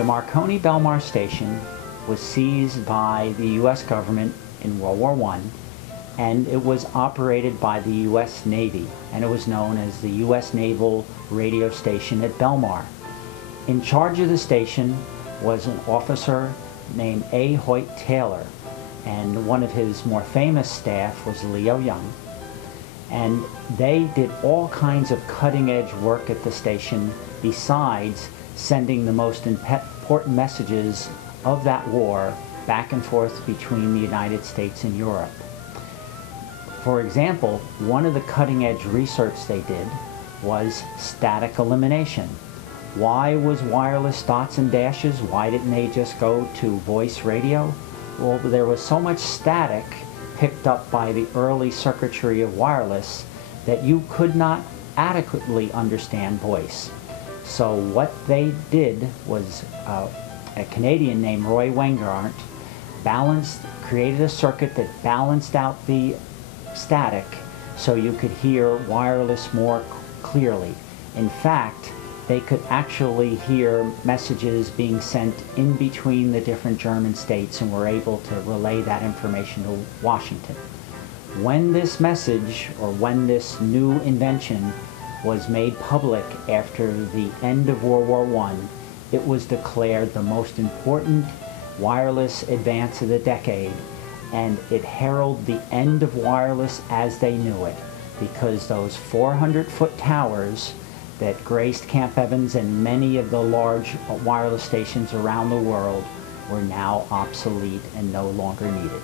The Marconi Belmar Station was seized by the U.S. government in World War I, and it was operated by the U.S. Navy, and it was known as the U.S. Naval Radio Station at Belmar. In charge of the station was an officer named A. Hoyt Taylor, and one of his more famous staff was Leo Young. And they did all kinds of cutting-edge work at the station besides sending the most important messages of that war back and forth between the United States and Europe. For example, one of the cutting-edge research they did was static elimination. Why was wireless dots and dashes? Why didn't they just go to voice radio? Well, there was so much static picked up by the early circuitry of wireless that you could not adequately understand voice. So what they did was a Canadian named Roy Weingart created a circuit that balanced out the static so you could hear wireless more clearly. In fact, they could actually hear messages being sent in between the different German states and were able to relay that information to Washington. When this message, or when this new invention was made public after the end of World War I, it was declared the most important wireless advance of the decade, and it heralded the end of wireless as they knew it, because those 400-foot towers that graced Camp Evans and many of the large wireless stations around the world were now obsolete and no longer needed.